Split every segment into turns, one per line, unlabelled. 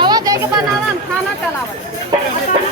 आवाज आहे का बनावा खाना चलावा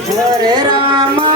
હરે રામ